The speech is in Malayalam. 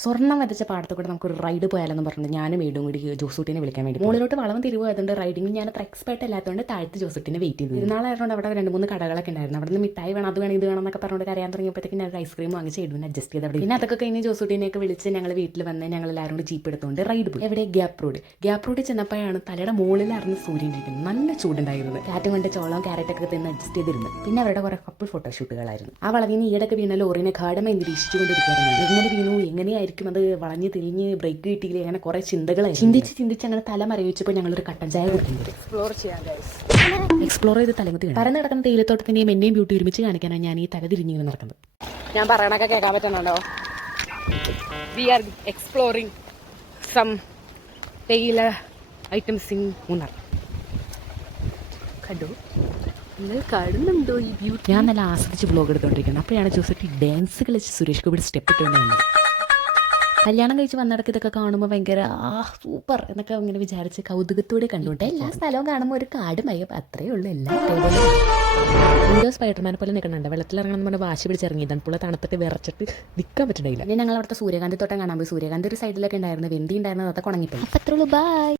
സ്വർണ്ണം വരച്ച പാടത്ത് കൂടെ നമുക്കൊരു റൈഡ് പോയാലെന്ന് പറഞ്ഞിട്ട് ഞാനും വീടും കൂടി ജോസൂട്ടിനെ വിളിക്കാൻ വേണ്ടി മുകളിലോട്ട് വളവും തിരിവായതുകൊണ്ട് റൈഡിങ് ഞാൻ അത്ര എക്സ്പെർട്ട് അല്ലാത്തതുകൊണ്ട് താഴത്ത് ജോസൂട്ടിനെ വെയിറ്റ് ചെയ്തു. ഇരുന്നാളായതുകൊണ്ട് അവിടെ 2-3 കടകളൊക്കെ ഉണ്ടായിരുന്നു. അവിടെ നിന്ന് മിഠായി വേണം, അത് വേണം, ഇത് വേണം എന്നൊക്കെ പറഞ്ഞുകൊണ്ട് അറിയാൻ തുടങ്ങിയപ്പോഴത്തേക്ക് ഞാൻ ഒരു ഐസ്ക്രീം വാങ്ങിച്ച് ഇടുവിനെ അഡ്ജസ്റ്റ് ചെയ്ത് അവിടെ. പിന്നെ അതൊക്കെ കഴിഞ്ഞ് ജോസൂട്ടിനെയൊക്കെ വിളിച്ച് ഞങ്ങൾ വീട്ടിൽ വന്ന് ഞങ്ങൾ എല്ലാവരും കൂടി ജീപ്പ് എടുത്തുകൊണ്ട് റൈഡ് പോയി. എവിടെ ഗ്യാപ്പ് റോഡ് ചെന്നപ്പോഴാണ് തലയുടെ മുകളിൽ അറിഞ്ഞ് സൂര്യൻ ഇരിക്കുന്നത്. നല്ല ചൂടുണ്ടായിരുന്നത്. കാറ്റും കൊണ്ട് ചോളം ക്യാരറ്റൊക്കെ തിന്ന് അഡ്ജസ്റ്റ് ചെയ്തിരുന്നത്. പിന്നെ അവരുടെ കുറെ കപ്പിൾ ഫോട്ടോഷൂട്ടുകളായിരുന്നു. ആ വളവിന് ഈടൊക്കെ വീണ ലോറിനെ ഘാടമായി നിരീക്ഷിച്ചുകൊണ്ടിരിക്കുകയായിരുന്നു. എങ്ങനെ വീണു, എങ്ങനെയായിരിക്കും അത് വളഞ്ഞ് തിരിഞ്ഞ് ബ്രേക്ക് കിട്ടിയില്ല, അങ്ങനെ കുറെ ചിന്തകളായി. ചിന്തിച്ച് അങ്ങനെ തല മരവിച്ചപ്പോൾ ഞങ്ങളൊരു കട്ടൻ ചായ കുടിക്കുന്നത് എക്സ്പ്ലോർ ചെയ്ത് തലമുത്തി പറന്ന് കിടക്കുന്ന തേയിലത്തോട്ടത്തിന്റെയും എന്റെയും ബ്യൂട്ടി ഒരുമിച്ച് കാണിക്കാനാണ് ഞാൻ ഈ തല തിരിഞ്ഞിങ്ങനെ നടക്കുന്നത്. ഞാൻ പറയണൊക്കെ കേൾക്കാൻ പറ്റുന്നുണ്ടോ? വി ആർ എക്സ്പ്ലോറിംഗ് സം തേയില ഐറ്റംസ് ഇൻ മൂന്നാർ. കണ്ടോ, നിങ്ങൾ കാണുന്നുണ്ടോ ഈ ബ്യൂട്ടി? ഞാൻ നല്ല ആസ്വദിച്ച് വ്ലോഗ് എടുത്തോണ്ടിരിക്കുന്നത്. അപ്പോഴാണ് ജോസഫി ഡാൻസ് കളിച്ച് സുരേഷ് ഗോപിയുടെ സ്റ്റെപ്പ് ഇട്ടുകൊണ്ടായിരുന്നത്. കല്യാണം കഴിച്ച് വന്നിടക്ക് ഇതൊക്കെ കാണുമ്പോൾ ഭയങ്കര സൂപ്പർ എന്നൊക്കെ ഇങ്ങനെ വിചാരിച്ച് കൗതുകത്തോടെ കണ്ടുകൊണ്ട് എല്ലാ സ്ഥലവും കാണുമ്പോൾ ഒരു കാട് മയം അത്രയേ ഉള്ളൂ. എല്ലാ എന്തോ സ്പൈഡർമാനെ പോലെ നിൽക്കണുണ്ട്. വെള്ളത്തിലിറങ്ങണം പറഞ്ഞാൽ വാശി പിടിച്ചിറങ്ങി തണുപ്പുള്ള തണുപ്പത്ത് വിറച്ചിട്ട് നിൽക്കാൻ പറ്റുന്നില്ല. പിന്നെ ഞങ്ങൾ അവിടുത്തെ സൂര്യകാന്തി തോട്ടം കാണാൻ പോയി. സൂര്യകാന്തി ഒരു സൈഡിലൊക്കെ ഉണ്ടായിരുന്നു, വെന്തി ഉണ്ടായിരുന്നത്, അതൊക്കെ ഉണങ്ങിപ്പോയി. അത്രയുള്ളൂ. ബൈ.